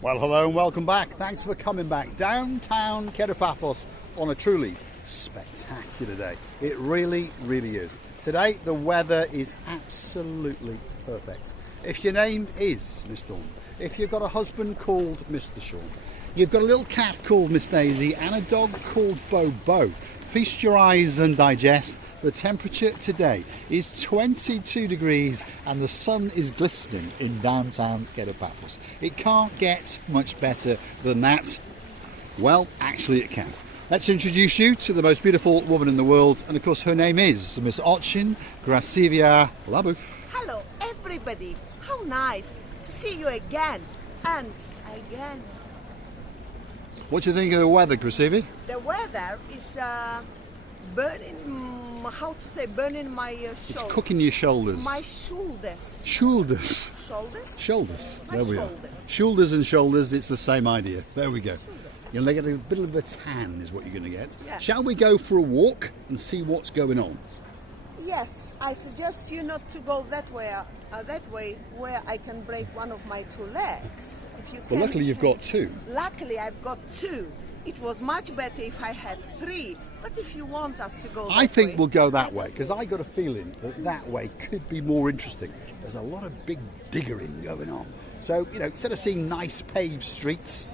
Well, hello and welcome back. Thanks for coming back. Downtown Paphos on a truly spectacular day. It really, really is. Today, the weather is absolutely perfect. If your name is Miss Dawn, if you've got a husband called Mr. Sean, you've got a little cat called Miss Daisy and a dog called Bobo, feast your eyes and digest. The temperature today is 22 degrees and the sun is glistening in downtown Paphos. It can't get much better than that. Well, actually it can. Let's introduce you to the most beautiful woman in the world, and of course her name is Miss Ochin Gracivia Labouf. Hello everybody, how nice to see you again and again. What do you think of the weather, Gracivia? The weather is burning, burning my shoulders. It's cooking your shoulders. My shoulders. Shoulders. Shoulders? Shoulders. My There we shoulders. are. Shoulders and shoulders, it's the same idea. There we go. You're going to get a bit of a tan is what you're going to get. Yeah. Shall we go for a walk and see what's going on? Yes, I suggest you not to go that way where I can break one of my two legs. If you Well, can luckily you've got two. Luckily I've got two. It was much better if I had three. But if you want us to go I that think way, we'll go that way because I got a feeling that that way could be more interesting. There's a lot of big diggering going on. So, you know, instead of seeing nice paved streets,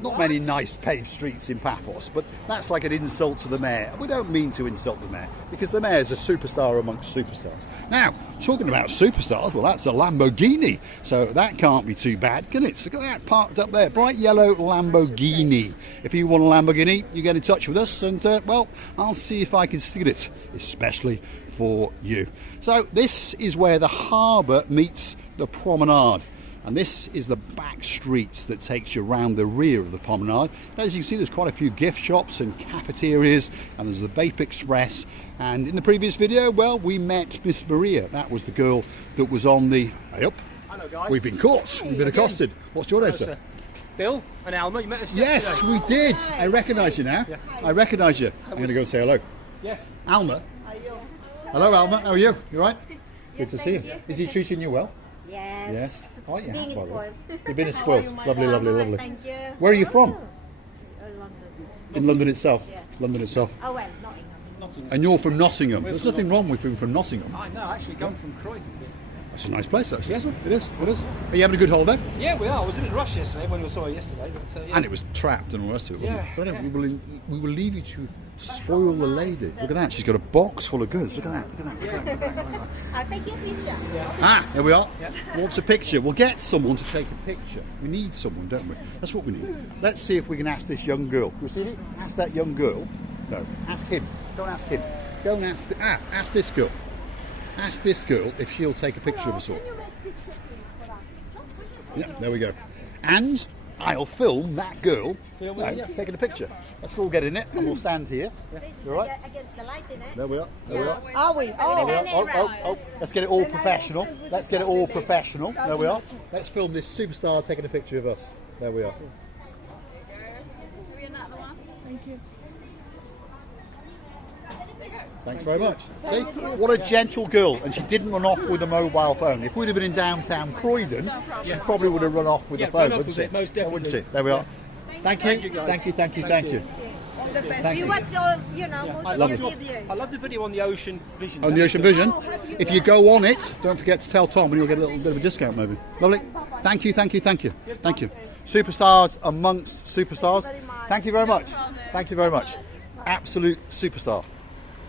not many nice paved streets in Paphos, but that's like an insult to the mayor. We don't mean to insult the mayor because the mayor's a superstar amongst superstars. Now, talking about superstars, well, that's a Lamborghini, so that can't be too bad, can it? So look at that parked up there, bright yellow Lamborghini. If you want a Lamborghini, you get in touch with us and, well, I'll see if I can steal it, especially for you. So this is where the harbour meets the promenade. And this is the back streets that takes you around the rear of the promenade. As you can see, there's quite a few gift shops and cafeterias, and there's the Vape Express. And in the previous video, well, we met Miss Maria. That was the girl that was on the... Hey up. Hello guys. We've been caught. We've been accosted. What's your name, sir? Bill and Alma, you met us Yes, yesterday. we did. I recognise you now. Yeah. I recognise you. I'm going to go and say hello. Yes. Alma. Hello, Alma. How are you? You all right? Good to see you. Is he treating you well? Yes. Yes. Oh, yeah. Being Well, spoiled. you've been spoiled. Lovely, lovely, lovely. Thank you. Where are you from? London. In London itself. Yeah. London itself. Oh well, not England. Nottingham. And you're from Nottingham. There's nothing wrong with being from Nottingham. I know, actually come from Croydon. That's a nice place, actually. Yes. It is. It is. Are you having a good holiday? Yeah, we are. I was in a rush yesterday when we saw you yesterday. But, yeah. And it was trapped and all the rest of it, wasn't Yeah, it? But anyway, yeah. we will leave you to spoil the lady. Look at that. She's got a box full of goods. Look at that. Look at that. Look at that. I'll take your picture. Ah, here we are. Yeah. Wants a picture. We'll get someone to take a picture. We need someone, don't we? That's what we need. Let's see if we can ask this young girl. You see it? Ask that young girl. No, ask him. Don't ask him. Go and ask. Ask this girl. Ask this girl if she'll take a picture of us all. Yeah, there we go. And I'll film that girl taking a picture. Let's all get in it and we'll stand here. You all right? Against the light, innit? There we are. There we are. Are we? There we Oh, are. Oh. Let's get it all professional. Let's get it all professional. There we are. Let's film this superstar taking a picture of us. There we are. Thanks very much. See, what a gentle girl, and she didn't run off with a mobile phone. If we'd have been in downtown Croydon, she probably would have run off with the phone, run off wouldn't with she? it, most definitely. Wouldn't she? There we are. Thank you. guys. Thank you. Thank you. Thank you. Thank You you. watch all, most I of love, your it. videos. I love the video on the Ocean Vision. On the Ocean Vision. If you go on it, don't forget to tell Tom and you'll get a little bit of a discount maybe. Lovely. Thank you, thank you, thank you. Thank you. Superstars amongst superstars. Thank you very much. Thank you very much. Absolute superstar.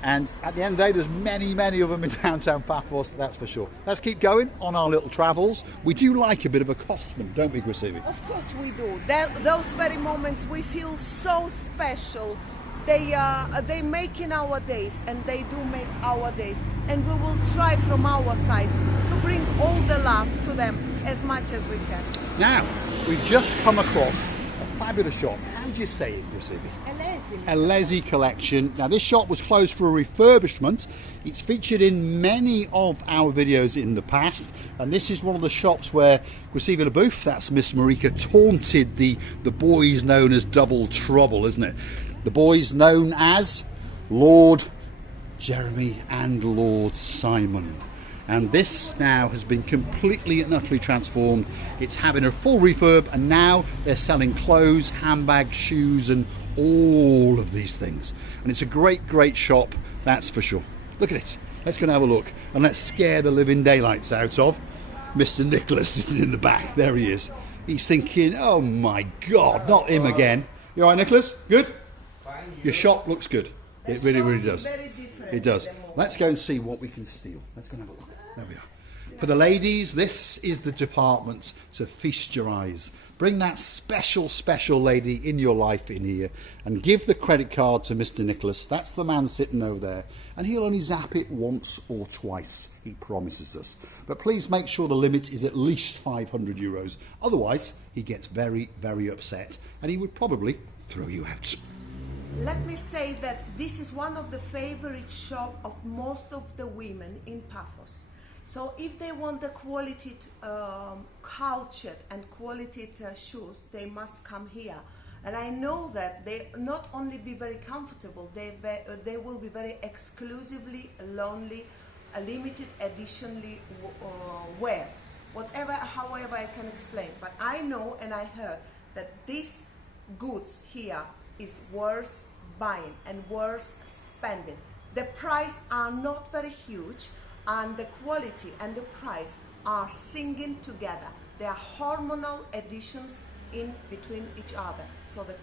And at the end of the day, there's many, many of them in downtown Paphos, that's for sure. Let's keep going on our little travels. We do like a bit of accostement, don't we, Gracivia? of course we do. Those very moments we feel so special. They making our days, and they do make our days. And we will try from our side to bring all the love to them as much as we can. Now, we've just come across a fabulous shop. How do you say it, Gracivia? Elezi collection. Now this shop was closed for a refurbishment. It's featured in many of our videos in the past, and this is one of the shops where Gracivia Labouf, that's Miss Marika, taunted the boys known as Double Trouble, isn't it? The boys known as Lord Jeremy and Lord Simon. And this now has been completely and utterly transformed. It's having a full refurb, and now they're selling clothes, handbags, shoes, and all of these things. And it's a great, great shop, that's for sure. Look at it. Let's go and have a look, and let's scare the living daylights out of Mr. Nicolas sitting in the back. There he is. He's thinking, oh my God, not him again. You all right, Nicolas? Good? Your shop looks good. It really, really does. It does. Let's go and see what we can steal. Let's go and have a look. There we are. For the ladies, this is the department to feast your eyes. Bring that special, special lady in your life in here and give the credit card to Mr. Nicolas. That's the man sitting over there. And he'll only zap it once or twice, he promises us. But please make sure the limit is at least 500 euros. Otherwise, he gets very, very upset and he would probably throw you out. Let me say that this is one of the favorite shops of most of the women in Paphos. So if they want the quality cultured and quality shoes, they must come here. And I know that they not only be very comfortable, they will be very exclusively, lonely, limited editionally wear. Whatever, however I can explain. But I know and I heard that these goods here is worth buying and worth spending. The price are not very huge, and the quality and the price are singing together. They are hormonal additions in between each other. So the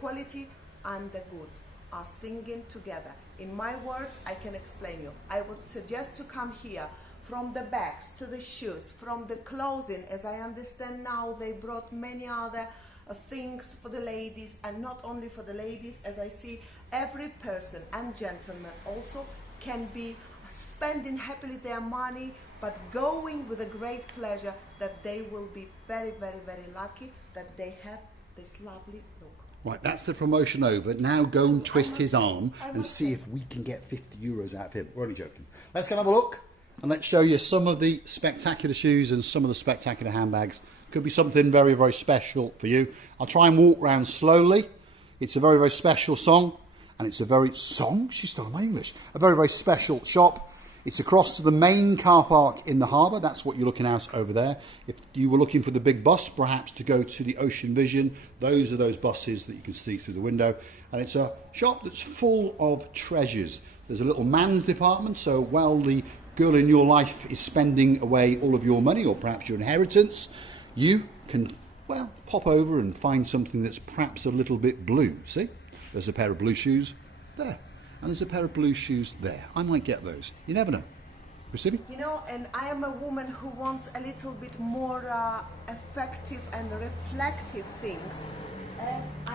quality and the goods are singing together. In my words, I can explain you. I would suggest to come here, from the bags to the shoes, from the clothing. As I understand now, they brought many other things for the ladies, and not only for the ladies, as I see every person and gentleman also can be spending happily their money, but going with a great pleasure, that they will be very, very, very lucky that they have this lovely look. Right, that's the promotion over. Now go and twist his arm and see if we can get 50 euros out of him. We're only joking. Let's go and have a look, and let's show you some of the spectacular shoes and some of the spectacular handbags. Could be something very, very special for you. I'll try and walk round slowly. It's a very, very special song, and it's a very she's still in my English. A very, very special shop. It's across to the main car park in the harbour. That's what you're looking at over there. If you were looking for the big bus, perhaps to go to the Ocean Vision, those are those buses that you can see through the window. And it's a shop that's full of treasures. There's a little man's department, so while the girl in your life is spending away all of your money, or perhaps your inheritance, you can, well, pop over and find something that's perhaps a little bit blue. See? There's a pair of blue shoes there. And there's a pair of blue shoes there. I might get those. You never know. Recibi? You know, and I am a woman who wants a little bit more effective and reflective things.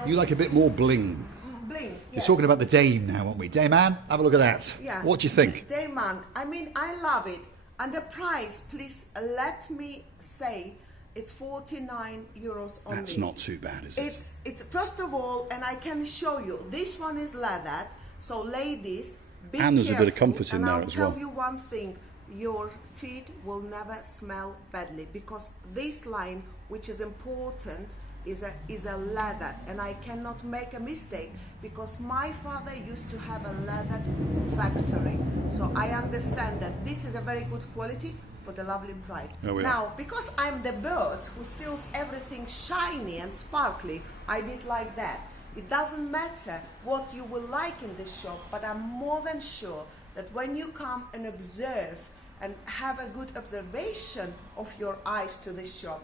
You like a bit more bling. Bling, yes. You're talking about the Dame now, aren't we? Dame Anne, have a look at that. Yeah. What do you think? Dame Anne, I mean, I love it. And the price, please let me say, it's 49 euros only. That's not too bad, is it? It's first of all, and I can show you, this one is leather. So ladies, be and there's careful, a bit of comfort in there as well. I'll tell you one thing, your feet will never smell badly, because this line, which is important, is a leather, and I cannot make a mistake, because my father used to have a leather factory. So I understand that this is a very good quality for the lovely price. Now, because I'm the bird who steals everything shiny and sparkly, I did like that. It doesn't matter what you will like in this shop, but I'm more than sure that when you come and observe and have a good observation of your eyes to this shop,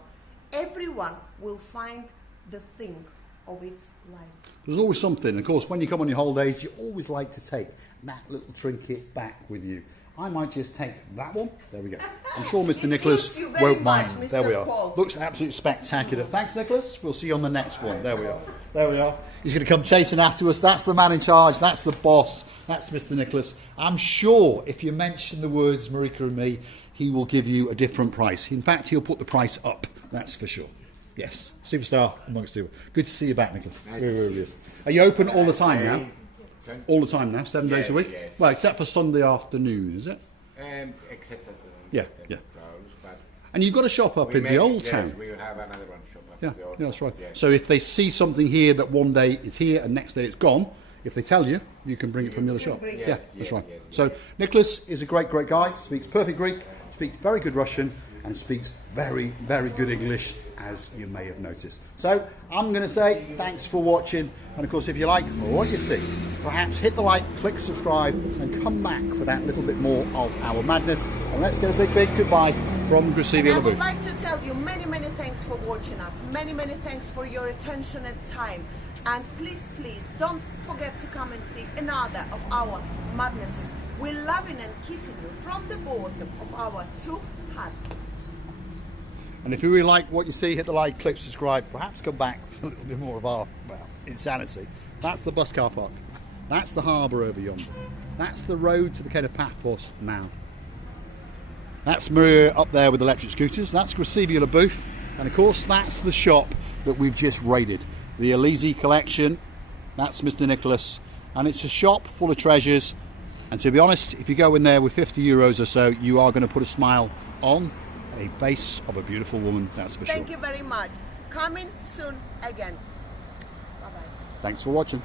everyone will find the thing of its life. There's always something. Of course, when you come on your holidays, you always like to take that little trinket back with you. I might just take that one. There we go. I'm sure Mr. Nicolas won't mind. There we are. Paul. Looks absolutely spectacular. Thanks, Nicolas. We'll see you on the next one. There we are. There we are. He's going to come chasing after us. That's the man in charge. That's the boss. That's Mr. Nicolas. I'm sure if you mention the words Marika and me, he will give you a different price. In fact, he'll put the price up. That's for sure. Yes. Superstar amongst you. Good to see you back, Nicolas. Really is. Are you open all the time now? All the time now, 7 days a week? Yes. Well, except for Sunday afternoon, is it? Except for Yeah. but And you've got a shop up in the old town. We have another one shop up Yeah, in the old that's right. town, yes. So if they see something here that one day it's here and next day it's gone, if they tell you, you can bring it from the other shop. bring it. Yeah, that's right. So Nicolas is a great, great guy, speaks perfect Greek, speaks very good Russian and speaks very, very good English, as you may have noticed. So I'm going to say thanks for watching, and of course if you like what you see, perhaps hit the like, click subscribe, and come back for that little bit more of our madness. And let's get a big goodbye from Gracevia I Labouf. would like to tell you many thanks for watching us. Many thanks for your attention and time. And please don't forget to come and see another of our madnesses. We're loving and kissing you from the bottom of our 2 hearts. And if you really like what you see, hit the like, click subscribe, perhaps come back for a little bit more of our, well, insanity. That's the bus car park. That's the harbour over yonder. That's the road to the Cape of Paphos now. That's Maria up there with electric scooters. That's Gracevia Labouf. And of course, that's the shop that we've just raided. The Elezi collection. That's Mr. Nicolas. And it's a shop full of treasures. And to be honest, if you go in there with 50 euros or so, you are going to put a smile on a face of a beautiful woman, that's for sure. Thank you very much. Coming soon again. Bye-bye. Thanks for watching.